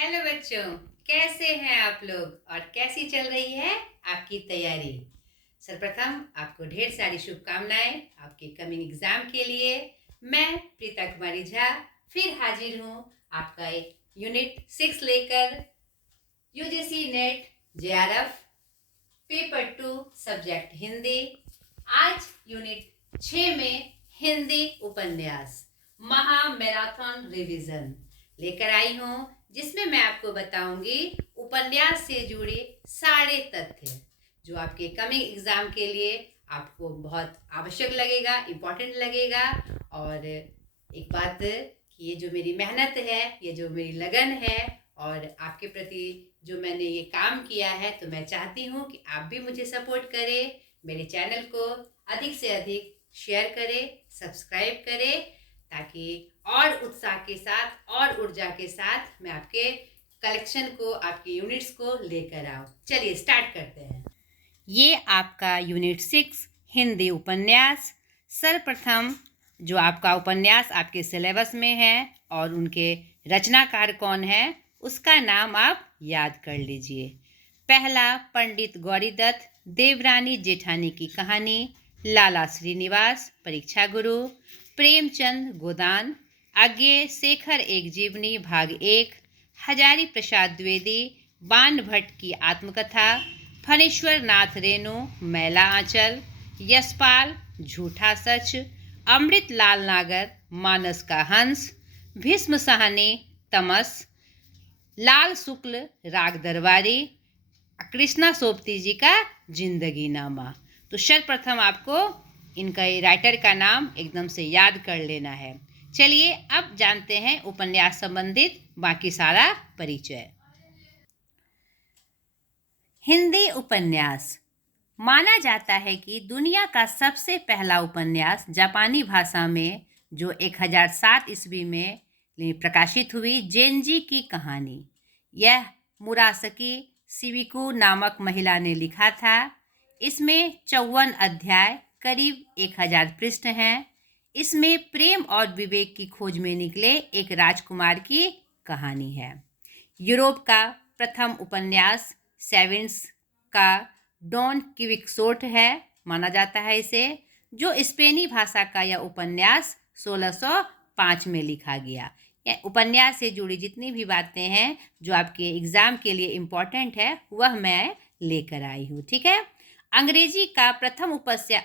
Hello बच्चों, कैसे हैं आप लोग और कैसी चल रही है आपकी तैयारी। सर्वप्रथम आपको ढेर सारी शुभकामनाएं आपके कमिंग एग्जाम के लिए। मैं प्रीता कुमारी झा फिर हाजिर हूँ आपका एक यूनिट 6 लेकर। UGC net JRF paper 2 subject Hindi. आज यूनिट 6 में हिंदी उपन्यास महा मैराथन रिवीजन लेकर आई हूँ, जिसमें मैं आपको बताऊंगी उपन्यास से जुड़े सारे तथ्य जो आपके कमिंग एग्जाम के लिए आपको बहुत आवश्यक लगेगा, इम्पोर्टेंट लगेगा। और एक बात कि ये जो मेरी मेहनत है, ये जो मेरी लगन है और आपके प्रति जो मैंने ये काम किया है, तो मैं चाहती हूँ कि आप भी मुझे सपोर्ट करें, मेरे चैनल को अधिक से अधिक शेयर करें, सब्सक्राइब करें, ताकि और उत्साह के साथ और ऊर्जा के साथ मैं आपके कलेक्शन को, आपके यूनिट्स को लेकर आऊँ। चलिए स्टार्ट करते हैं। ये आपका यूनिट 6 हिंदी उपन्यास। सर्वप्रथम जो आपका उपन्यास आपके सिलेबस में है और उनके रचनाकार कौन है उसका नाम आप याद कर लीजिए। पहला, पंडित गौरीदत्त देवरानी जेठानी की कहानी, लाला श्रीनिवास परीक्षा गुरु, प्रेमचंद गोदान, अज्ञे शेखर एक जीवनी भाग 1, हजारी प्रसाद द्विवेदी बाण भट्ट की आत्मकथा, फणीश्वर नाथ रेणु मैला आंचल, यशपाल झूठा सच, अमृत लाल नागर मानस का हंस, भीष्म साहनी तमस, लाल शुक्ल राग दरबारी, कृष्णा सोपती जी का जिंदगी नामा। तो सर्वप्रथम आपको इनका राइटर का नाम एकदम से याद कर लेना है। चलिए अब जानते हैं उपन्यास संबंधित बाकी सारा परिचय। हिंदी उपन्यास माना जाता है कि दुनिया का सबसे पहला उपन्यास जापानी भाषा में जो 1007 ईस्वी में प्रकाशित हुई, जेनजी की कहानी। यह मुरासकी सिविको नामक महिला ने लिखा था। इसमें 54 अध्याय, करीब 1000 पृष्ठ हैं। इसमें प्रेम और विवेक की खोज में निकले एक राजकुमार की कहानी है। यूरोप का प्रथम उपन्यास सेवेंस का डॉन क्विक्सोट है, माना जाता है इसे, जो स्पेनी भाषा का यह उपन्यास 1605 में लिखा गया। यह उपन्यास से जुड़ी जितनी भी बातें हैं जो आपके एग्ज़ाम के लिए इम्पोर्टेंट है वह मैं लेकर आई हूँ, ठीक है। अंग्रेजी का प्रथम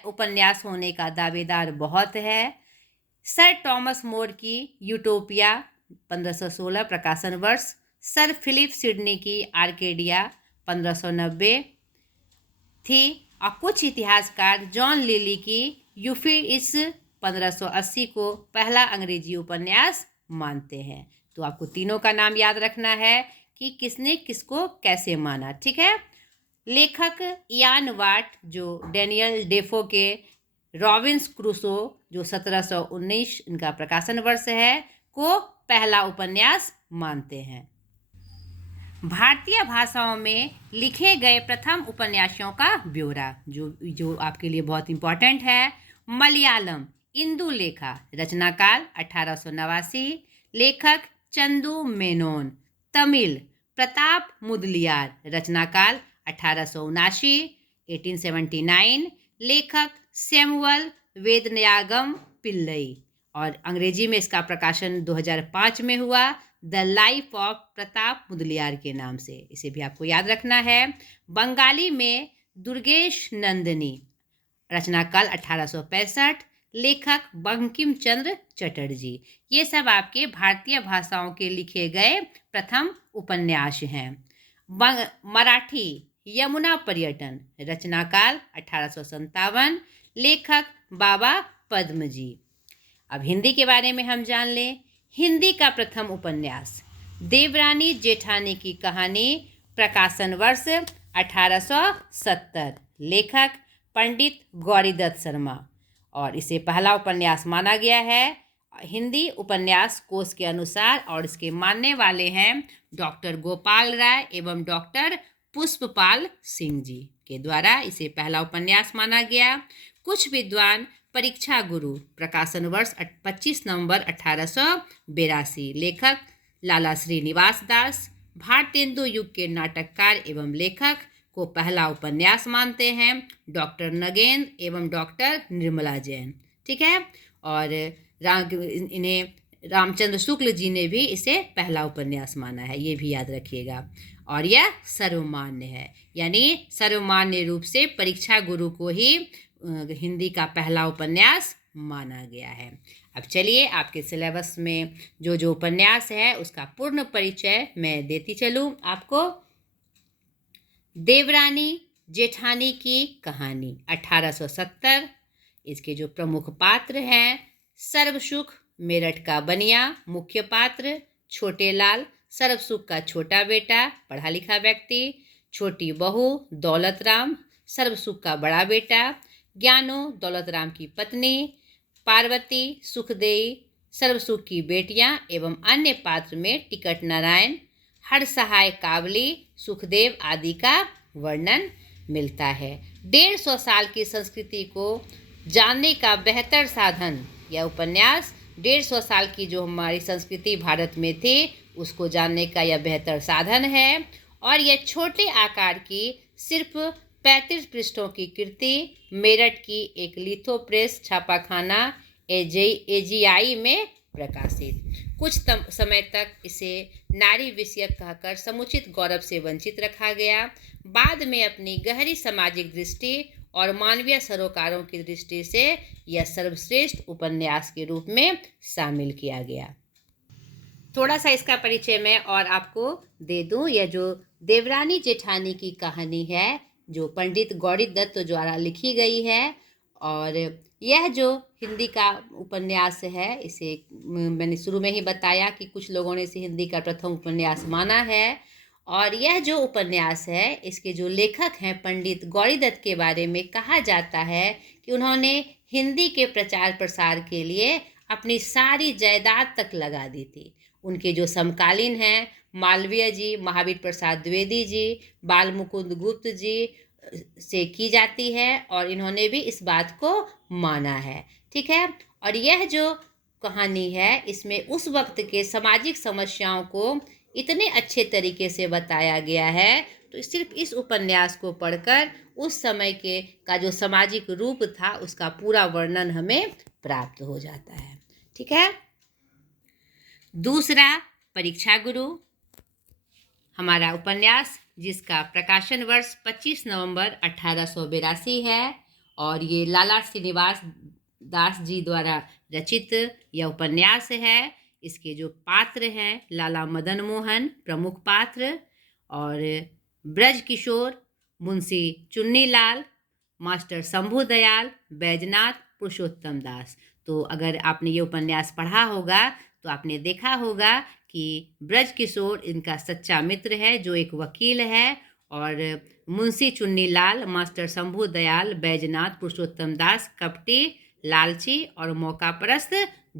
उपन्यास होने का दावेदार बहुत है। सर टॉमस मोर की यूटोपिया 1516 प्रकाशन वर्ष, सर फिलिप सिडनी की आर्केडिया 1590 थी, और कुछ इतिहासकार जॉन लिली की यूफिडिस 1580 को पहला अंग्रेजी उपन्यास मानते हैं। तो आपको तीनों का नाम याद रखना है कि किसने किसको कैसे माना, ठीक है। लेखक इयान वाट जो डेनियल डेफो के रॉबिन्स क्रूसो जो 1719 इनका प्रकाशन वर्ष है को पहला उपन्यास मानते हैं। भारतीय भाषाओं में लिखे गए प्रथम उपन्यासों का ब्यौरा जो आपके लिए बहुत इम्पोर्टेंट है। मलयालम इंदुलेखा, रचनाकाल 1889, लेखक चंदू मेनोन। तमिल प्रताप मुदलियार, रचनाकाल 1879 1879, लेखक सैमुअल वेदनयागम पिल्लई, और अंग्रेजी में इसका प्रकाशन 2005 में हुआ, the life of Pratap Mudaliar के नाम से। इसे भी आपको याद रखना है। बंगाली में दुर्गेश नंदिनी, रचनाकाल 1865, लेखक बंकिम चंद्र चटर्जी। ये सब आपके भारतीय भाषाओं के लिखे गए प्रथम उपन्यास हैं। मराठी यमुना पर्यटन, रचनाकाल 1857, लेखक बाबा पद्मजी। अब हिंदी के बारे में हम जान लें। हिंदी का प्रथम उपन्यास देवरानी जेठानी की कहानी, प्रकाशन वर्ष 1870, लेखक पंडित गौरीदत्त शर्मा, और इसे पहला उपन्यास माना गया है हिंदी उपन्यास कोश के अनुसार, और इसके मानने वाले हैं डॉक्टर गोपाल राय एवं डॉक्टर पुष्पपाल सिंह जी के द्वारा इसे पहला उपन्यास माना गया। कुछ विद्वान परीक्षा गुरु, प्रकाशन वर्ष 25 नवंबर 1882, लेखक लाला श्रीनिवास दास, भारतेंदु युग के नाटककार एवं लेखक को पहला उपन्यास मानते हैं डॉक्टर नगेंद्र एवं डॉक्टर निर्मला जैन। ठीक है। और इन्हें रामचंद्र शुक्ल जी ने भी इसे पहला उपन्यास माना है, ये भी याद रखिएगा। और यह सर्वमान्य है, यानी सर्वमान्य रूप से परीक्षा गुरु को ही हिंदी का पहला उपन्यास माना गया है। अब चलिए आपके सिलेबस में जो जो उपन्यास है उसका पूर्ण परिचय मैं देती चलूँ आपको। देवरानी जेठानी की कहानी 1870। इसके जो प्रमुख पात्र हैं, सर्वसुख मेरठ का बनिया मुख्य पात्र, छोटे लाल सर्वसुख का छोटा बेटा पढ़ा लिखा व्यक्ति, छोटी बहू दौलतराम सर्वसुख का बड़ा बेटा, ज्ञानो दौलतराम की पत्नी, पार्वती सुखदेई सर्वसुख की बेटियां एवं अन्य पात्र में टिकट नारायण, हरसहाय कावली सुखदेव आदि का वर्णन मिलता है। 150 साल की संस्कृति को जानने का बेहतर साधन यह उपन्यास 150 साल की जो हमारी संस्कृति भारत में थी उसको जानने का यह बेहतर साधन है। और यह छोटे आकार की सिर्फ 35 पृष्ठों की कृति मेरठ की एक लिथो प्रेस छापाखाना एजीआई में प्रकाशित। कुछ समय तक इसे नारी विषयक कहकर समुचित गौरव से वंचित रखा गया। बाद में अपनी गहरी सामाजिक दृष्टि और मानवीय सरोकारों की दृष्टि से यह सर्वश्रेष्ठ उपन्यास के रूप में शामिल किया गया। थोड़ा सा इसका परिचय मैं और आपको दे दूं। यह जो देवरानी जेठानी की कहानी है जो पंडित गौरी दत्त द्वारा लिखी गई है, और यह जो हिंदी का उपन्यास है इसे मैंने शुरू में ही बताया कि कुछ लोगों ने इसे हिंदी का प्रथम उपन्यास माना है। और यह जो उपन्यास है इसके जो लेखक हैं पंडित गौरी दत्त के बारे में कहा जाता है कि उन्होंने हिंदी के प्रचार प्रसार के लिए अपनी सारी जायदाद तक लगा दी थी। उनके जो समकालीन हैं मालवीय जी, महावीर प्रसाद द्विवेदी जी, बाल मुकुंद गुप्त जी से की जाती है और इन्होंने भी इस बात को माना है। ठीक है। और यह जो कहानी है इसमें उस वक्त के सामाजिक समस्याओं को इतने अच्छे तरीके से बताया गया है, तो सिर्फ इस उपन्यास को पढ़कर उस समय के का जो सामाजिक रूप था उसका पूरा वर्णन हमें प्राप्त हो जाता है। ठीक है। दूसरा, परीक्षा गुरु, हमारा उपन्यास जिसका प्रकाशन वर्ष 25 नवंबर 1882 है और ये लाला श्रीनिवास दास जी द्वारा रचित यह उपन्यास है। इसके जो पात्र हैं लाला मदन मोहन प्रमुख पात्र, और ब्रज किशोर, मुंशी चुन्नीलाल, मास्टर शंभू दयाल, बैजनाथ, पुरुषोत्तम दास। तो अगर आपने ये उपन्यास पढ़ा होगा तो आपने देखा होगा कि ब्रज किशोर इनका सच्चा मित्र है जो एक वकील है, और मुंशी चुन्नीलाल, मास्टर शंभू दयाल, बैजनाथ, पुरुषोत्तम दास कपटी, लालची और मौकापरस्त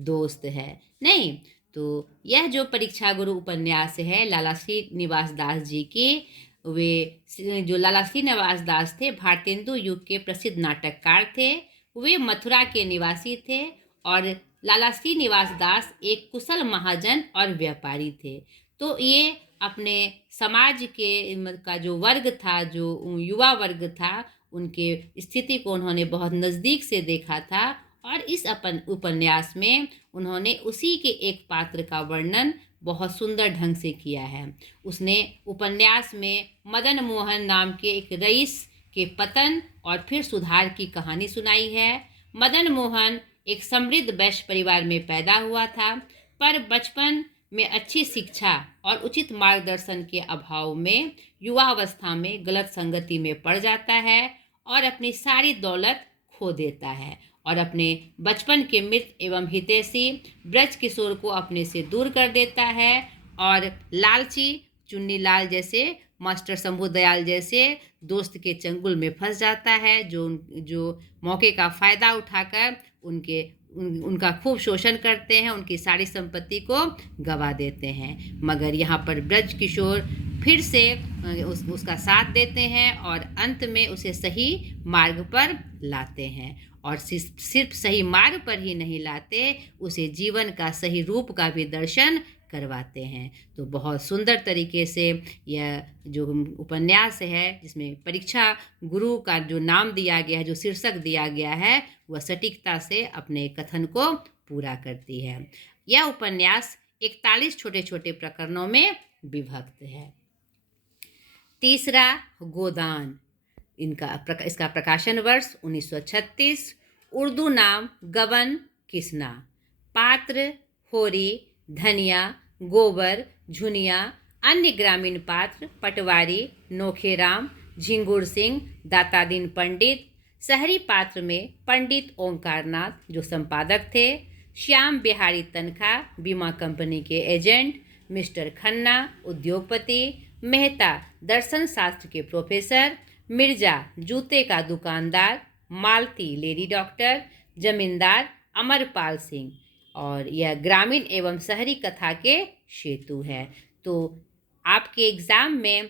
दोस्त है। नहीं तो यह जो परीक्षा गुरु उपन्यास है लाला श्रीनिवास दास जी की, वे जो लाला श्रीनिवास दास थे भारतेंदु युग के प्रसिद्ध नाटककार थे। वे मथुरा के निवासी थे और लाला श्रीनिवास दास एक कुशल महाजन और व्यापारी थे। तो ये अपने समाज के का जो वर्ग था, जो युवा वर्ग था, उनके स्थिति को उन्होंने बहुत नज़दीक से देखा था और इस उपन्यास में उन्होंने उसी के एक पात्र का वर्णन बहुत सुंदर ढंग से किया है। उसने उपन्यास में मदन मोहन नाम के एक रईस के पतन और फिर सुधार की कहानी सुनाई है। मदन मोहन एक समृद्ध वैश्य परिवार में पैदा हुआ था, पर बचपन में अच्छी शिक्षा और उचित मार्गदर्शन के अभाव में युवावस्था में गलत संगति में पड़ जाता है और अपनी सारी दौलत खो देता है और अपने बचपन के मित्र एवं हितैषी ब्रज किशोर को अपने से दूर कर देता है और लालची चुन्नीलाल जैसे, मास्टर शंभू दयाल जैसे दोस्त के चंगुल में फंस जाता है, जो मौके का फ़ायदा उठाकर उनका खूब शोषण करते हैं, उनकी सारी संपत्ति को गवा देते हैं। मगर यहाँ पर ब्रज किशोर फिर से उसका साथ देते हैं और अंत में उसे सही मार्ग पर लाते हैं, और सिर्फ सही मार्ग पर ही नहीं लाते, उसे जीवन का सही रूप का भी दर्शन करवाते हैं। तो बहुत सुंदर तरीके से यह जो उपन्यास है, जिसमें परीक्षा गुरु का जो नाम दिया गया है, जो शीर्षक दिया गया है, वह सटीकता से अपने कथन को पूरा करती है। यह उपन्यास 41 छोटे छोटे प्रकरणों में विभक्त है। तीसरा, गोदान। इसका प्रकाशन वर्ष 1936। उर्दू नाम गबन किसना। पात्र होरी, धनिया, गोबर, झुनिया। अन्य ग्रामीण पात्र पटवारी, नोखेराम, झिंगुर सिंह, दातादीन पंडित। शहरी पात्र में पंडित ओंकारनाथ जो संपादक थे, श्याम बिहारी तनखा बीमा कंपनी के एजेंट, मिस्टर खन्ना उद्योगपति, मेहता दर्शन शास्त्र के प्रोफेसर, मिर्जा जूते का दुकानदार, मालती लेडी डॉक्टर, जमींदार अमरपाल सिंह। और यह ग्रामीण एवं शहरी कथा के सेतु है। तो आपके एग्जाम में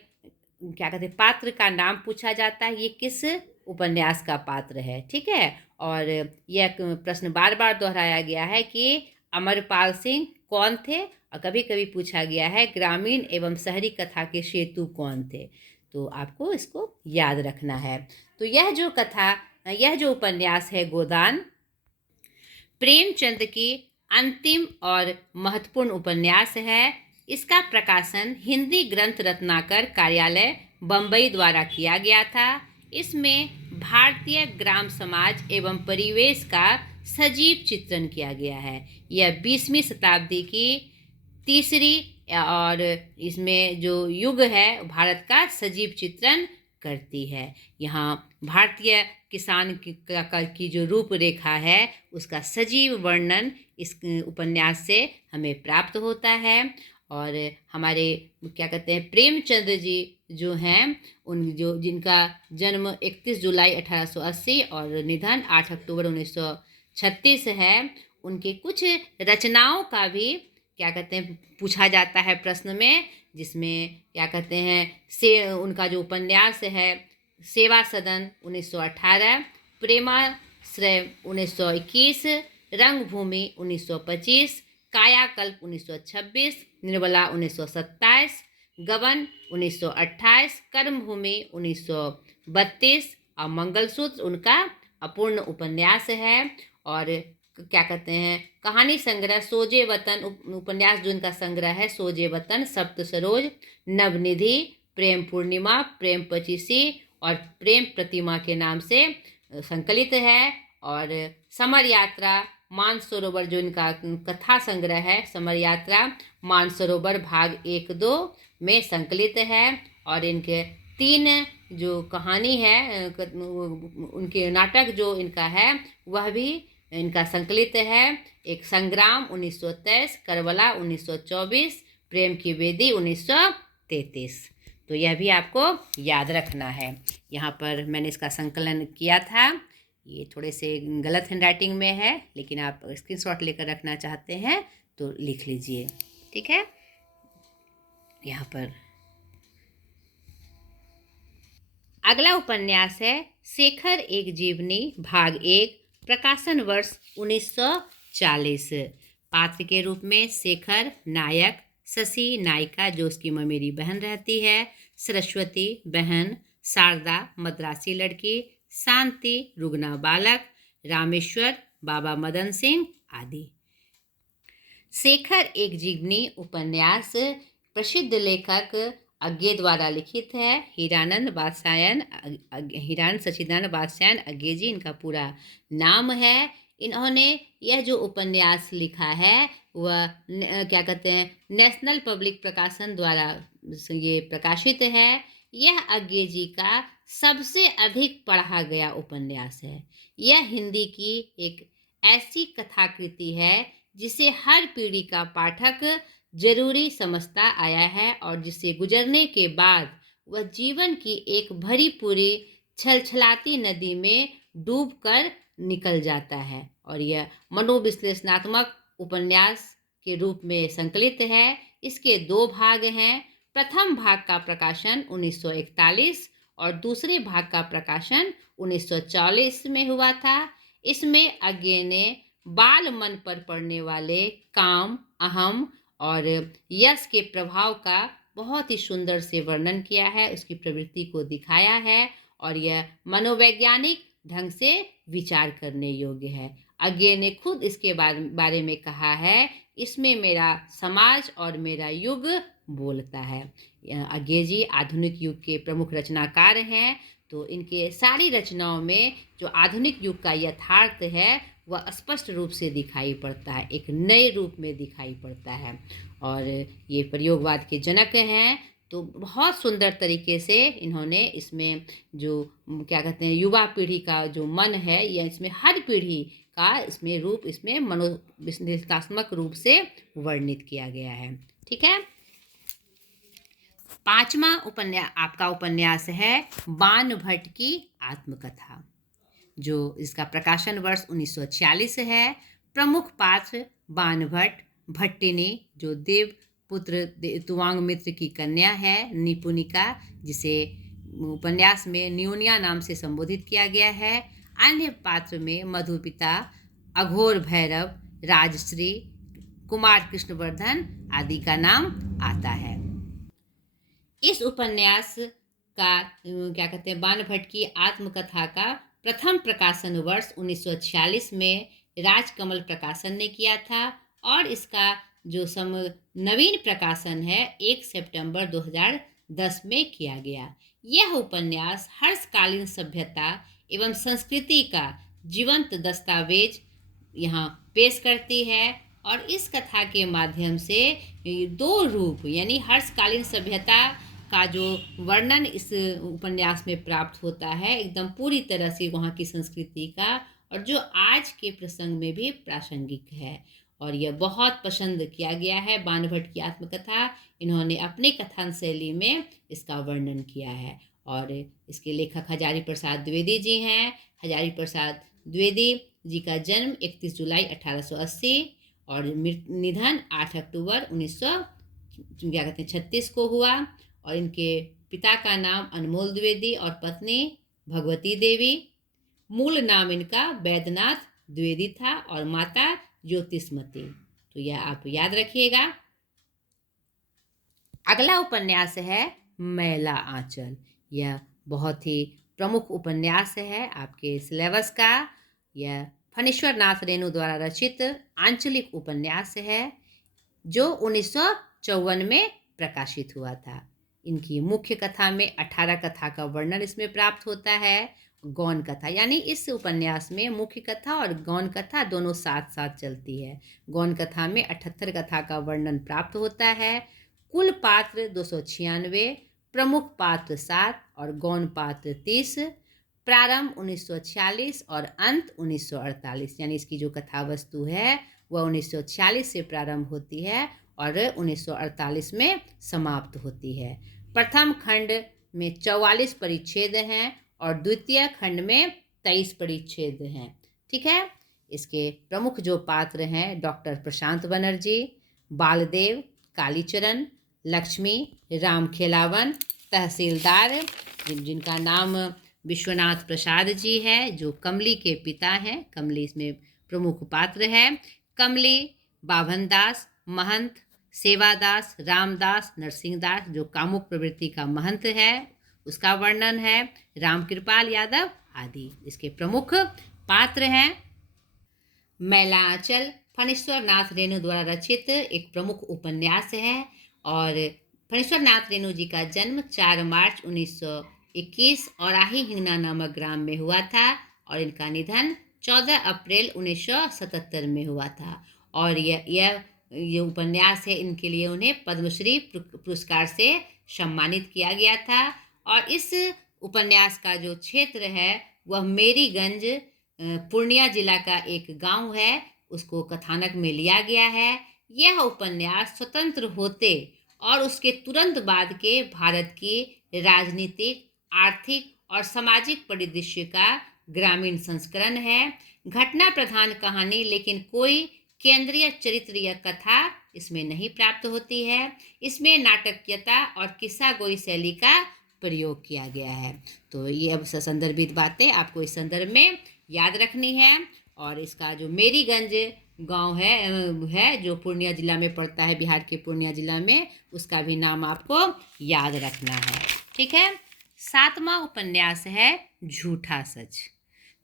क्या कहते हैं, पात्र का नाम पूछा जाता है, ये किस उपन्यास का पात्र है, ठीक है। और यह प्रश्न बार बार दोहराया गया है कि अमरपाल सिंह कौन थे, और कभी कभी पूछा गया है ग्रामीण एवं शहरी कथा के सेतु कौन थे। तो आपको इसको याद रखना है। तो यह जो उपन्यास है गोदान, प्रेमचंद की अंतिम और महत्वपूर्ण उपन्यास है। इसका प्रकाशन हिंदी ग्रंथ रत्नाकर कार्यालय बम्बई द्वारा किया गया था। इसमें भारतीय ग्राम समाज एवं परिवेश का सजीव चित्रण किया गया है। यह 20वीं शताब्दी की तीसरी और इसमें जो युग है भारत का सजीव चित्रण करती है। यहाँ भारतीय किसान की जो रूपरेखा है, उसका सजीव वर्णन इस उपन्यास से हमें प्राप्त होता है। और हमारे क्या कहते हैं, प्रेमचंद जी जो हैं, जिनका जन्म 31 जुलाई 1880 और निधन 8 अक्टूबर 1936 है, उनके कुछ रचनाओं का भी क्या कहते हैं पूछा जाता है प्रश्न में, जिसमें क्या कहते हैं उनका जो उपन्यास है सेवा सदन 1918, प्रेमाश्रय 1921, रंगभूमि 1925, कायाकल्प 1926, निर्मला 1927, गबन 1928, कर्मभूमि 1932 और मंगलसूत्र उनका अपूर्ण उपन्यास है। और क्या कहते हैं कहानी संग्रह सोजे वतन उपन्यास जो इनका संग्रह है, सोजे वतन, सप्त सरोज, नवनिधि, प्रेम पूर्णिमा, प्रेम पचीसी और प्रेम प्रतिमा के नाम से संकलित है। और समर यात्रा मानसरोवर जो इनका कथा संग्रह है, समर यात्रा मानसरोवर भाग 1-2 में संकलित है। और इनके 3 जो कहानी है, उनके नाटक जो इनका है वह भी इनका संकलित है। एक संग्राम 1923, करबला 1924, प्रेम की वेदी 1933। तो यह भी आपको याद रखना है। यहाँ पर मैंने इसका संकलन किया था, ये थोड़े से गलत हैंडराइटिंग में है, लेकिन आप स्क्रीनशॉट लेकर रखना चाहते हैं तो लिख लीजिए, ठीक है। यहाँ पर अगला उपन्यास है शेखर एक जीवनी भाग 1, प्रकाशन वर्ष 1940। पात्र के रूप में शेखर नायक, शशि नायिका जो उसकी ममेरी बहन रहती है, सरस्वती बहन, शारदा मद्रासी लड़की, शांति रुग्ना बालक, रामेश्वर बाबा मदन सिंह आदि। शेखर एक जीवनी उपन्यास प्रसिद्ध लेखक अज्ञे द्वारा लिखित है। हीरानंद सच्चिदानंद बादशायन अज्ञे जी इनका पूरा नाम है। इन्होंने यह जो उपन्यास लिखा है वह क्या कहते हैं नेशनल पब्लिक प्रकाशन द्वारा ये प्रकाशित है। यह अज्ञे जी का सबसे अधिक पढ़ा गया उपन्यास है। यह हिंदी की एक ऐसी कथाकृति है जिसे हर पीढ़ी का पाठक जरूरी समझता आया है और जिसे गुजरने के बाद वह जीवन की एक भरी पूरी छलछलाती नदी में डूबकर निकल जाता है। और यह मनोविश्लेषणात्मक उपन्यास के रूप में संकलित है। इसके 2 भाग हैं। प्रथम भाग का प्रकाशन 1941 और दूसरे भाग का प्रकाशन 1940 में हुआ था। इसमें अज्ञे ने बाल मन पर पड़ने वाले काम, अहम और यश के प्रभाव का बहुत ही सुंदर से वर्णन किया है, उसकी प्रवृत्ति को दिखाया है और यह मनोवैज्ञानिक ढंग से विचार करने योग्य है। अज्ञे ने खुद इसके बारे में कहा है, इसमें मेरा समाज और मेरा युग बोलता है। अज्ञे जी आधुनिक युग के प्रमुख रचनाकार हैं, तो इनके सारी रचनाओं में जो आधुनिक युग का यथार्थ है वह स्पष्ट रूप से दिखाई पड़ता है, एक नए रूप में दिखाई पड़ता है। और ये प्रयोगवाद के जनक हैं, तो बहुत सुंदर तरीके से इन्होंने इसमें जो क्या कहते हैं युवा पीढ़ी का जो मन है, या इसमें हर पीढ़ी का इसमें रूप इसमें मनोविश्लेषणात्मक रूप से वर्णित किया गया है। ठीक है। पांचवा आपका उपन्यास है बाण भट्ट की आत्मकथा, जो इसका प्रकाशन वर्ष 1946 है। प्रमुख पात्र बाण भट्ट, भट्टिनी जो देवपुत्र तुवांग मित्र की कन्या है, निपुणिका जिसे उपन्यास में न्यूनिया नाम से संबोधित किया गया है। अन्य पात्र में मधुपिता, अघोर भैरव, राजश्री, कुमार कृष्णवर्धन आदि का नाम आता है। इस उपन्यास का क्या कहते हैं बाण भट्ट की आत्मकथा का प्रथम प्रकाशन वर्ष 1946 में राजकमल प्रकाशन ने किया था और इसका जो नवीन प्रकाशन है 1 सितंबर 2010 में किया गया। यह उपन्यास हर्षकालीन सभ्यता एवं संस्कृति का जीवंत दस्तावेज यहाँ पेश करती है और इस कथा के माध्यम से दो रूप यानी हर्षकालीन सभ्यता का जो वर्णन इस उपन्यास में प्राप्त होता है एकदम पूरी तरह से वहाँ की संस्कृति का, और जो आज के प्रसंग में भी प्रासंगिक है और यह बहुत पसंद किया गया है। बाण भट्ट की आत्मकथा इन्होंने अपने कथन शैली में इसका वर्णन किया है और इसके लेखक हजारी प्रसाद द्विवेदी जी हैं। हजारी प्रसाद द्विवेदी जी का जन्म 31 जुलाई 1880 और निधन 8 अक्टूबर 1936 को हुआ और इनके पिता का नाम अनमोल द्विवेदी और पत्नी भगवती देवी। मूल नाम इनका वैद्यनाथ द्विवेदी था और माता ज्योतिषमती। तो यह आप याद रखिएगा। अगला उपन्यास है मैला आंचल। यह बहुत ही प्रमुख उपन्यास है आपके सिलेबस का। यह फणीश्वर नाथ रेणु द्वारा रचित आंचलिक उपन्यास है जो 1954 में प्रकाशित हुआ था। इनकी मुख्य कथा में 18 कथा का वर्णन इसमें प्राप्त होता है। गौण कथा यानी इस उपन्यास में मुख्य कथा और गौण कथा दोनों साथ साथ चलती है। गौण कथा में 78 कथा का वर्णन प्राप्त होता है। कुल पात्र 296, प्रमुख पात्र 7 और गौण पात्र 30। प्रारंभ 1946 और अंत 1948, यानी इसकी जो कथा वस्तु है वह 1946 से प्रारंभ होती है और 1948 में समाप्त होती है। प्रथम खंड में 44 परिच्छेद हैं और द्वितीय खंड में 23 परिच्छेद हैं। ठीक है। इसके प्रमुख जो पात्र हैं डॉक्टर प्रशांत बनर्जी, बालदेव, कालीचरण, लक्ष्मी, राम खेलावन, तहसीलदार जिनका नाम विश्वनाथ प्रसाद जी है जो कमली के पिता हैं। कमली इसमें प्रमुख पात्र है। कमली, बाभनदास, महंत, सेवादास, रामदास, नरसिंहदास जो कामुक प्रवृत्ति का महंत है उसका वर्णन है। रामकृपाल यादव आदि इसके प्रमुख पात्र हैं। मैला आंचल फणीश्वर नाथ रेणु द्वारा रचित एक प्रमुख उपन्यास है और फणीश्वर नाथ रेणु जी का जन्म 4 मार्च 1921 औराही हिंगना नामक ग्राम में हुआ था और इनका निधन 14 अप्रैल 1977 में हुआ था। और ये उपन्यास है, इनके लिए उन्हें पद्मश्री पुरस्कार से सम्मानित किया गया था। और इस उपन्यास का जो क्षेत्र है वह मेरीगंज पूर्णिया जिला का एक गांव है, उसको कथानक में लिया गया है। यह उपन्यास स्वतंत्र होते और उसके तुरंत बाद के भारत की राजनीतिक, आर्थिक और सामाजिक परिदृश्य का ग्रामीण संस्करण है। घटना प्रधान कहानी लेकिन कोई केंद्रीय चरित्र या कथा इसमें नहीं प्राप्त होती है। इसमें नाटकीयता और किस्सा गोई शैली का प्रयोग किया गया है। तो ये अब संदर्भित बातें आपको इस संदर्भ में याद रखनी है। और इसका जो मेरीगंज गांव है जो पूर्णिया जिला में पड़ता है, बिहार के पूर्णिया जिला में, उसका भी नाम आपको याद रखना है। ठीक है। 7वां उपन्यास है झूठा सच,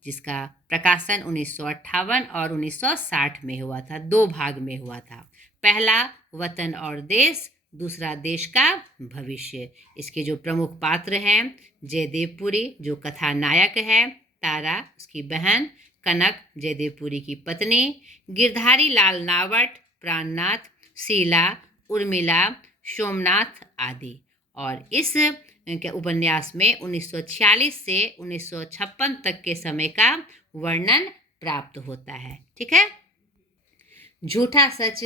जिसका प्रकाशन 1958 और 1960 में हुआ था। 2 भाग में हुआ था। पहला वतन और देश, दूसरा देश का भविष्य। इसके जो प्रमुख पात्र हैं, जयदेवपुरी जो कथानायक है, तारा उसकी बहन, कनक जयदेवपुरी की पत्नी, गिरधारी लाल नावट, प्राणनाथ, शीला, उर्मिला, सोमनाथ आदि। और इस के उपन्यास में 1946 से 1956 तक के समय का वर्णन प्राप्त होता है। ठीक है। झूठा सच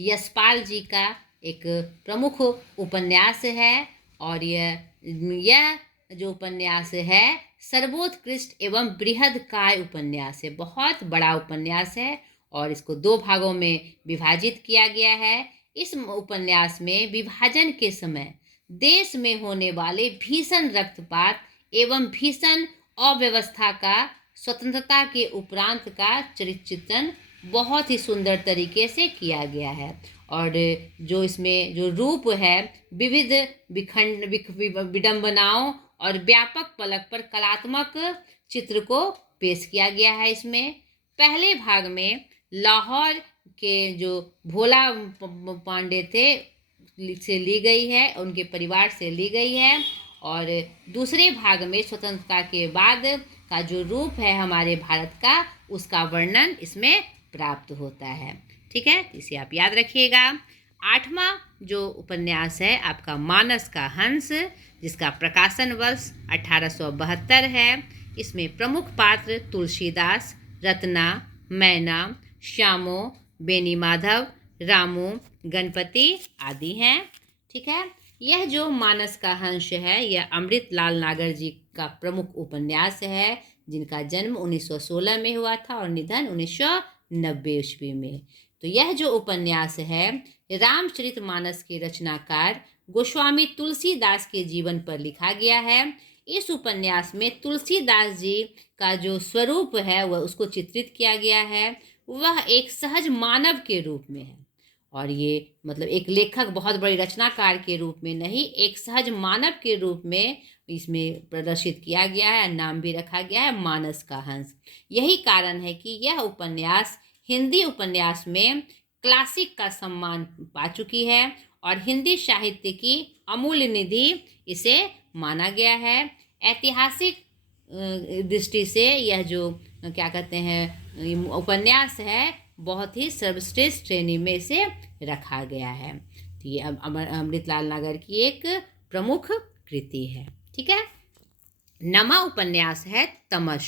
यशपाल जी का एक प्रमुख उपन्यास है, और यह जो उपन्यास है सर्वोत्कृष्ट एवं बृहद काय उपन्यास है। बहुत बड़ा उपन्यास है और इसको 2 भागों में विभाजित किया गया है। इस उपन्यास में विभाजन के समय देश में होने वाले भीषण रक्तपात एवं भीषण अव्यवस्था का स्वतंत्रता के उपरांत का चित्रण बहुत ही सुंदर तरीके से किया गया है। और जो इसमें जो रूप है विविध विडंबनाओं और व्यापक पलक पर कलात्मक चित्र को पेश किया गया है। इसमें पहले भाग में लाहौर के जो भोला पांडे थे से ली गई है, उनके परिवार से ली गई है। और दूसरे भाग में स्वतंत्रता के बाद का जो रूप है हमारे भारत का, उसका वर्णन इसमें प्राप्त होता है। ठीक है, इसे आप याद रखिएगा। 8वां जो उपन्यास है आपका मानस का हंस, जिसका प्रकाशन वर्ष 1872 है। इसमें प्रमुख पात्र तुलसीदास, रत्ना, मैना, श्यामो, बेनी माधव, रामू, गणपति आदि हैं। ठीक है। यह जो मानस का हंस है यह अमृत लाल नागर जी का प्रमुख उपन्यास है, जिनका जन्म 1916 में हुआ था और निधन 1990 ईस्वी में। तो यह जो उपन्यास है रामचरितमानस के रचनाकार गोस्वामी तुलसीदास के जीवन पर लिखा गया है। इस उपन्यास में तुलसीदास जी का जो स्वरूप है वह उसको चित्रित किया गया है। वह एक सहज मानव के रूप में है, और ये मतलब एक लेखक बहुत बड़े रचनाकार के रूप में नहीं, एक सहज मानव के रूप में इसमें प्रदर्शित किया गया है। नाम भी रखा गया है मानस का हंस। यही कारण है कि यह उपन्यास हिंदी उपन्यास में क्लासिक का सम्मान पा चुकी है और हिंदी साहित्य की अमूल्य निधि इसे माना गया है। ऐतिहासिक दृष्टि से यह जो क्या कहते हैं उपन्यास है बहुत ही सर्वश्रेष्ठ श्रेणी में इसे रखा गया है। तो ये अमृतलाल नागर की एक प्रमुख कृति है। ठीक है। 9वां उपन्यास है तमश,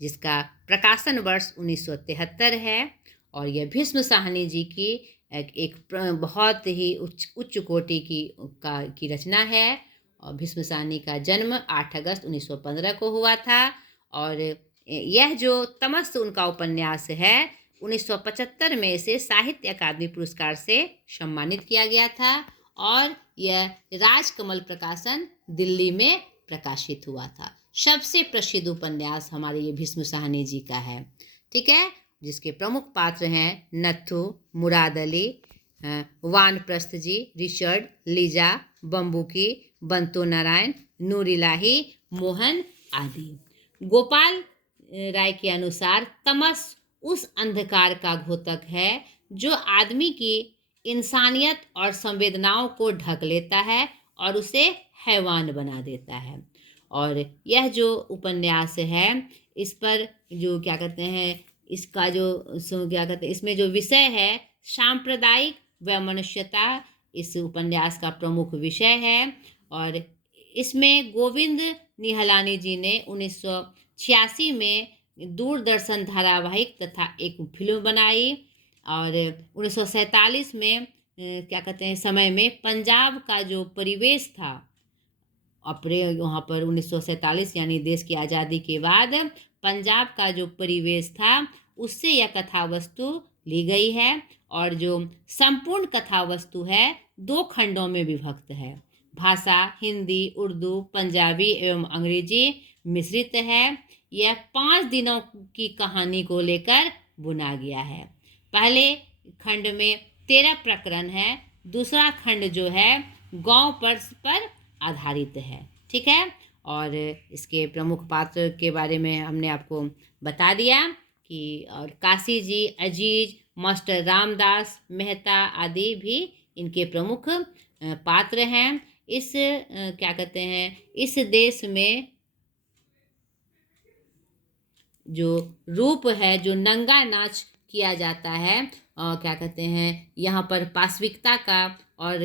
जिसका प्रकाशन वर्ष 1973 है, और यह भीष्म साहनी जी की एक बहुत ही उच्च कोटि की रचना है। और भीष्म साहनी का जन्म 8 अगस्त 1915 को हुआ था, और यह जो तमस उनका उपन्यास है 1975 में इसे साहित्य अकादमी पुरस्कार से सम्मानित किया गया था, और यह राजकमल प्रकाशन दिल्ली में प्रकाशित हुआ था। सबसे प्रसिद्ध उपन्यास हमारे ये भीष्म साहनी जी का है। ठीक है, जिसके प्रमुख पात्र हैं नथु, मुराद अली, वानप्रस्थ जी, रिचर्ड, लीजा, बम्बुकी, बंतो नारायण, नूर इलाही, मोहन आदि। गोपाल राय के अनुसार तमस उस अंधकार का घोतक है जो आदमी की इंसानियत और संवेदनाओं को ढक लेता है और उसे हैवान बना देता है। और यह जो उपन्यास है इस पर जो क्या कहते हैं इसका जो क्या कहते हैं इसमें जो विषय है सांप्रदायिक वैमनस्यता इस उपन्यास का प्रमुख विषय है। और इसमें गोविंद निहलानी जी ने 1986 में दूरदर्शन धारावाहिक तथा एक फिल्म बनाई, और 1947 में क्या कहते हैं समय में पंजाब का जो परिवेश था अपने वहाँ पर 1947 यानी देश की आज़ादी के बाद पंजाब का जो परिवेश था उससे यह कथा वस्तु ली गई है, और जो संपूर्ण कथा वस्तु है 2 खंडों में विभक्त है। भाषा हिंदी, उर्दू, पंजाबी एवं अंग्रेजी मिश्रित है। यह 5 दिनों की कहानी को लेकर बुना गया है। पहले खंड में 13 प्रकरण है, दूसरा खंड जो है गांव पर आधारित है। ठीक है, और इसके प्रमुख पात्र के बारे में हमने आपको बता दिया कि और काशी जी, अजीज, मास्टर रामदास मेहता आदि भी इनके प्रमुख पात्र हैं। इस क्या कहते हैं, इस देश में जो रूप है, जो नंगा नाच किया जाता है, क्या कहते हैं, यहाँ पर पाशविकता का और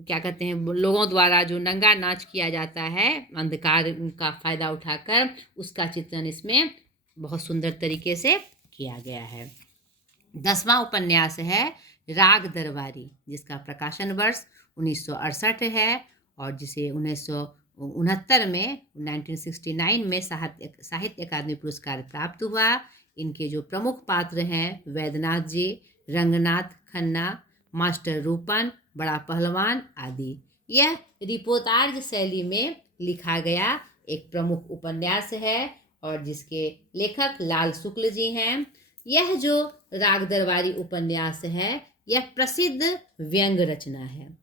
क्या कहते हैं, लोगों द्वारा जो नंगा नाच किया जाता है अंधकार का फायदा उठाकर, उसका चित्रण इसमें बहुत सुंदर तरीके से किया गया है। 10वां उपन्यास है राग दरबारी, जिसका प्रकाशन वर्ष 1968 है और जिसे 1969 में 1969 में साहित्य अकादमी पुरस्कार प्राप्त हुआ। इनके जो प्रमुख पात्र हैं वैद्यनाथ जी, रंगनाथ खन्ना, मास्टर रूपन, बड़ा पहलवान आदि। यह रिपोर्टाज शैली में लिखा गया एक प्रमुख उपन्यास है और जिसके लेखक लाल शुक्ल जी हैं। यह जो राग दरबारी उपन्यास है, यह प्रसिद्ध व्यंग रचना है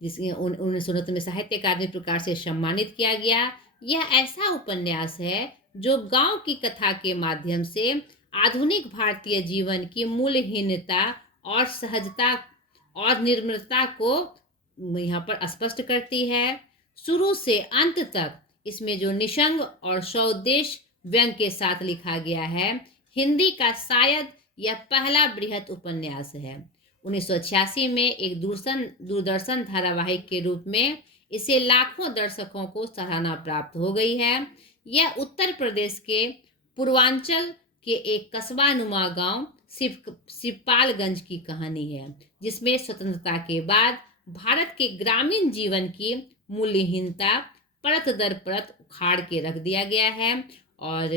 जिसके 1969 में साहित्य अकादमी पुरस्कार से सम्मानित किया गया। यह ऐसा उपन्यास है जो गांव की कथा के माध्यम से आधुनिक भारतीय जीवन की मूल्यहीनता और सहजता और निर्मलता को यहाँ पर स्पष्ट करती है। शुरू से अंत तक इसमें जो निसंग और स्वउद्देश्य व्यंग के साथ लिखा गया है, हिंदी का शायद यह पहला बृहत उपन्यास है। 1986 में एक दूरदर्शन धारावाहिक के रूप में इसे लाखों दर्शकों को सराहना प्राप्त हो गई है। यह उत्तर प्रदेश के पूर्वांचल के एक कस्बा नुमा गांव शिवपालगंज की कहानी है, जिसमें स्वतंत्रता के बाद भारत के ग्रामीण जीवन की मूल्यहीनता परत दर परत उखाड़ के रख दिया गया है। और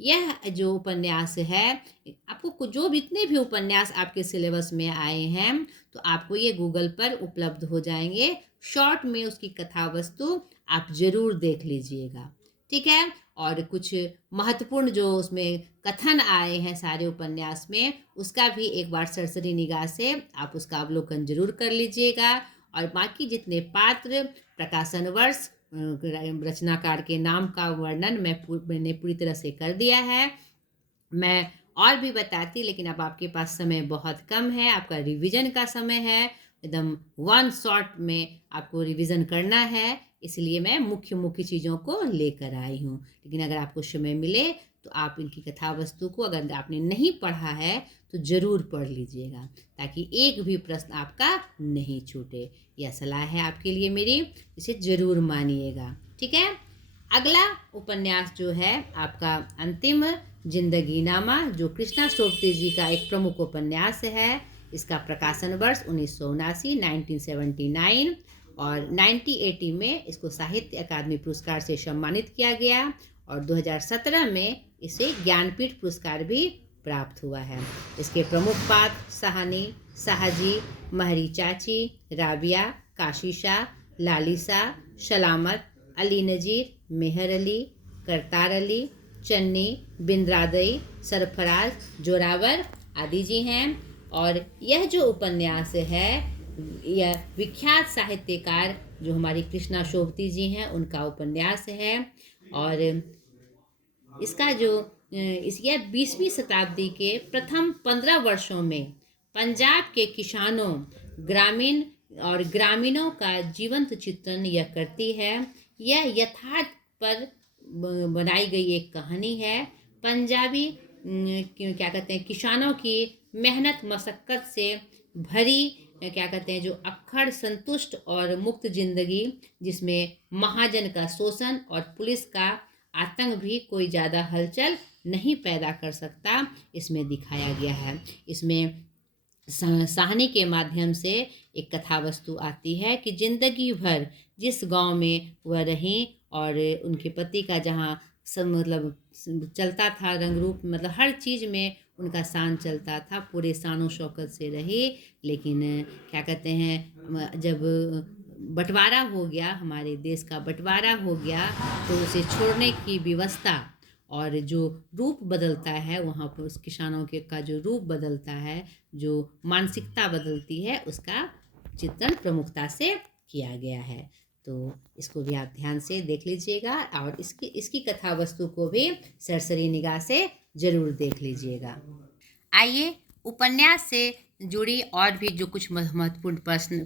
यह जो उपन्यास है, आपको जो जितने भी उपन्यास आपके सिलेबस में आए हैं, तो आपको ये गूगल पर उपलब्ध हो जाएंगे। शॉर्ट में उसकी कथा वस्तु आप जरूर देख लीजिएगा। ठीक है, और कुछ महत्वपूर्ण जो उसमें कथन आए हैं सारे उपन्यास में, उसका भी एक बार सरसरी निगाह से आप उसका अवलोकन जरूर कर लीजिएगा। और बाकी जितने पात्र, प्रकाशन वर्ष, रचनाकार के नाम का वर्णन मैंने पूरी तरह से कर दिया है। मैं और भी बताती, लेकिन अब आपके पास समय बहुत कम है, आपका रिवीजन का समय है, एकदम वन शॉट में आपको रिवीजन करना है, इसलिए मैं मुख्य मुख्य चीज़ों को लेकर आई हूँ। लेकिन अगर आपको समय मिले तो आप इनकी कथा वस्तु को अगर आपने नहीं पढ़ा है तो ज़रूर पढ़ लीजिएगा, ताकि एक भी प्रश्न आपका नहीं छूटे। यह सलाह है आपके लिए मेरी, इसे ज़रूर मानिएगा। ठीक है, अगला उपन्यास जो है आपका अंतिम जिंदगीनामा, जो कृष्णा सोबती जी का एक प्रमुख उपन्यास है। इसका प्रकाशन वर्ष 1979 और 1980 में इसको साहित्य अकादमी पुरस्कार से सम्मानित किया गया और 2017 में इसे ज्ञानपीठ पुरस्कार भी प्राप्त हुआ है। इसके प्रमुख पात्र सहानी, शाहजी, महरी चाची, राबिया, काशीशा, लालिसा, सलामत, अली नजीर, मेहर अली, करतार अली, चन्नी, बिंद्रादई, सरफराज, जोरावर आदि जी हैं। और यह जो उपन्यास है, यह विख्यात साहित्यकार जो हमारी कृष्णा सोबती जी हैं उनका उपन्यास है। और इसका जो यह 20वीं शताब्दी के प्रथम 15 वर्षों में पंजाब के किसानों, ग्रामीणों का जीवंत चित्रण यह करती है। यह यथार्थ पर बनाई गई एक कहानी है। पंजाबी क्या कहते हैं, किसानों की मेहनत मशक्क़त से भरी क्या कहते हैं जो अक्खड़ संतुष्ट और मुक्त जिंदगी, जिसमें महाजन का शोषण और पुलिस का आतंक भी कोई ज़्यादा हलचल नहीं पैदा कर सकता, इसमें दिखाया गया है। इसमें कहानी के माध्यम से एक कथा वस्तु आती है कि जिंदगी भर जिस गांव में वह रहीं और उनके पति का जहां सब मतलब चलता था रंग रूप, मतलब हर चीज़ में उनका शान चलता था, पूरे शानो शौकत से रही। लेकिन क्या कहते हैं, जब बंटवारा हो गया, हमारे देश का बंटवारा हो गया, तो उसे छोड़ने की व्यवस्था और जो रूप बदलता है वहाँ पर उस किसानों के का जो रूप बदलता है, जो मानसिकता बदलती है, उसका चित्रण प्रमुखता से किया गया है। तो इसको भी आप ध्यान से देख लीजिएगा और इसकी इसकी कथा वस्तु को भी सरसरी निगाह से ज़रूर देख लीजिएगा। आइए उपन्यास से जुड़ी और भी जो कुछ महत्वपूर्ण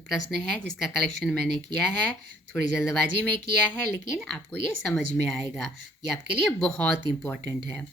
प्रश्न हैं जिसका कलेक्शन मैंने किया है, थोड़ी जल्दबाजी में किया है, लेकिन आपको ये समझ में आएगा, ये आपके लिए बहुत इम्पोर्टेंट है।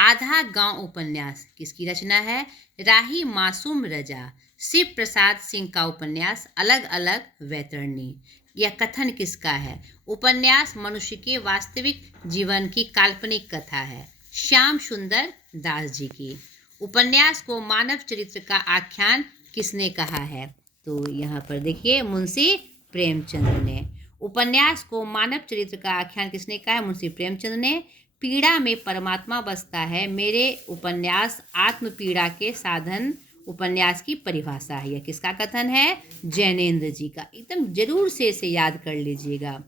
आधा गांव उपन्यास किसकी रचना है? राही मासूम रजा। शिव प्रसाद सिंह का उपन्यास अलग अलग वैतरणी। यह कथन किसका है? उपन्यास मनुष्य के वास्तविक जीवन की काल्पनिक कथा है, श्याम सुंदर दास जी की। उपन्यास को मानव चरित्र का आख्यान किसने कहा है? तो यहाँ पर देखिए, मुंशी प्रेमचंद ने। उपन्यास को मानव चरित्र का आख्यान किसने कहा है? मुंशी प्रेमचंद ने। पीड़ा में परमात्मा बसता है मेरे उपन्यास आत्म पीड़ा के साधन उपन्यास की परिभाषा है। यह किसका कथन है? जैनेन्द्र जी का। एकदम जरूर से इसे याद कर लीजिएगा।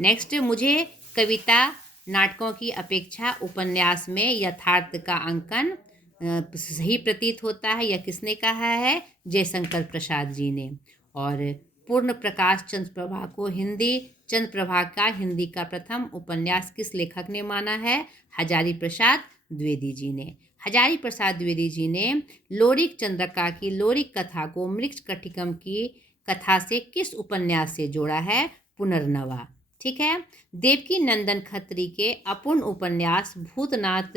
नेक्स्ट, मुझे कविता नाटकों की अपेक्षा उपन्यास में यथार्थ का अंकन सही प्रतीत होता है। यह किसने कहा है? जयशंकर प्रसाद जी ने। और पूर्ण प्रकाश चंद्र प्रभा को हिंदी चंद्र प्रभा का हिंदी का प्रथम उपन्यास किस लेखक ने माना है? हजारी प्रसाद द्विवेदी जी ने। हजारी प्रसाद द्विवेदी जी ने लोरिक चंद्रिका की लोरिक कथा को मृक्ष कटिकम की कथा से किस उपन्यास से जोड़ा है? पुनर्नवा। ठीक है। देवकी नंदन खत्री के अपूर्ण उपन्यास भूतनाथ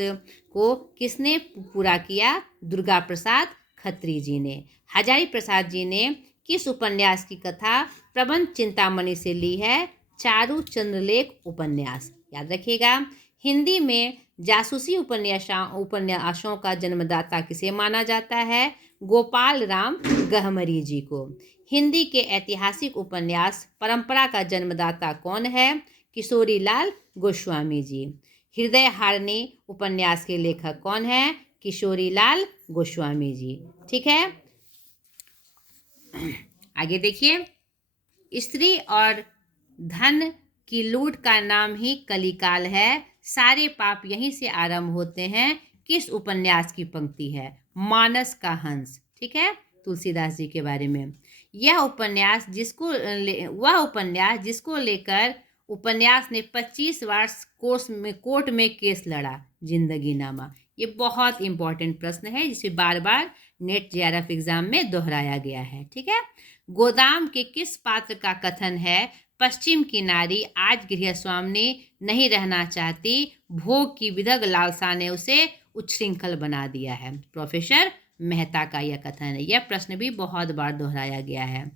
को किसने पूरा किया? दुर्गा प्रसाद खत्री जी ने। हजारी प्रसाद जी ने किस उपन्यास की कथा प्रबंध चिंतामणि से ली है? चारू चंद्रलेख उपन्यास। याद रखिएगा। हिंदी में जासूसी उपन्यासों का जन्मदाता किसे माना जाता है? गोपाल राम गहमरी जी को। हिंदी के ऐतिहासिक उपन्यास परंपरा का जन्मदाता कौन है? किशोरी लाल गोस्वामी जी। हृदय हारिणी उपन्यास के लेखक कौन है? किशोरी लाल गोस्वामी जी। ठीक है। आगे देखिए, स्त्री और धन की लूट का नाम ही कलिकाल है, सारे पाप यहीं से आरंभ होते हैं। किस उपन्यास की पंक्ति है? मानस का हंस। ठीक है, तुलसीदास जी के बारे में। वह उपन्यास जिसको लेकर उपन्यास ने 25 बार कोर्ट में केस लड़ा, जिंदगी नामा। ये बहुत इंपॉर्टेंट प्रश्न है जिसे बार बार नेट जेआरएफ एग्जाम में दोहराया गया है। ठीक है। गोदाम के किस पात्र का कथन है? पश्चिम की नारी आज गृहस्वामिनी नहीं रहना चाहती, भोग की विदग लालसा ने उसे उच्छृंखल बना दिया है। प्रोफेसर मेहता का यह कथन है। यह प्रश्न भी बहुत बार दोहराया गया है।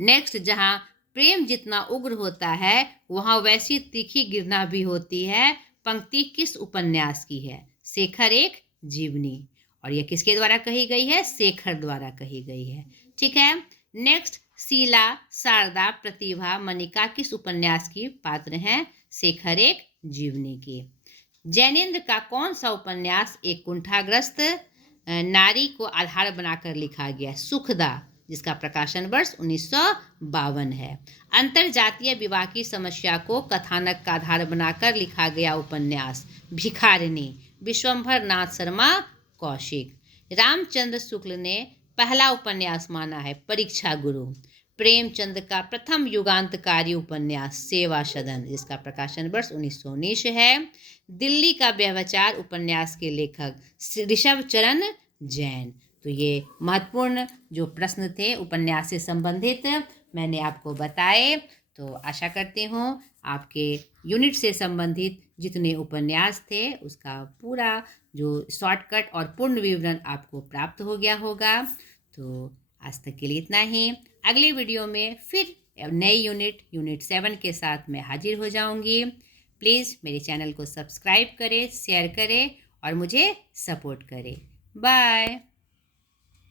नेक्स्ट, जहाँ प्रेम जितना उग्र होता है वहाँ वैसी तीखी गिरना भी होती है, पंक्ति किस उपन्यास की है? शेखर एक जीवनी। और यह किसके द्वारा कही गई है? शेखर द्वारा कही गई है। ठीक है। नेक्स्ट, शीला, शारदा, प्रतिभा, मनिका किस उपन्यास की पात्र हैं? शेखर एक जीवनी की। जैनेन्द्र का कौन सा उपन्यास एक कुंठाग्रस्त नारी को आधार बनाकर लिखा गया? सुखदा, जिसका प्रकाशन वर्ष 1952 है। अंतरजातीय विवाह की समस्या को कथानक का आधार बनाकर लिखा गया उपन्यास भिखारिणी, विश्वंभर नाथ शर्मा कौशिक। रामचंद्र शुक्ल ने पहला उपन्यास माना है परीक्षा गुरु। प्रेमचंद का प्रथम युगांतकारी उपन्यास सेवा सदन, जिसका प्रकाशन वर्ष 1919 है। दिल्ली का व्यभिचार उपन्यास के लेखक ऋषभ चरण जैन। तो ये महत्वपूर्ण जो प्रश्न थे उपन्यास से संबंधित मैंने आपको बताए। तो आशा करती हूँ आपके यूनिट से संबंधित जितने उपन्यास थे उसका पूरा जो शॉर्टकट और पूर्ण विवरण आपको प्राप्त हो गया होगा। तो आज तक के लिए इतना ही। अगले वीडियो में फिर नई यूनिट 7 के साथ मैं हाजिर हो जाऊंगी। प्लीज़ मेरे चैनल को सब्सक्राइब करें, शेयर करें और मुझे सपोर्ट करें। बाय।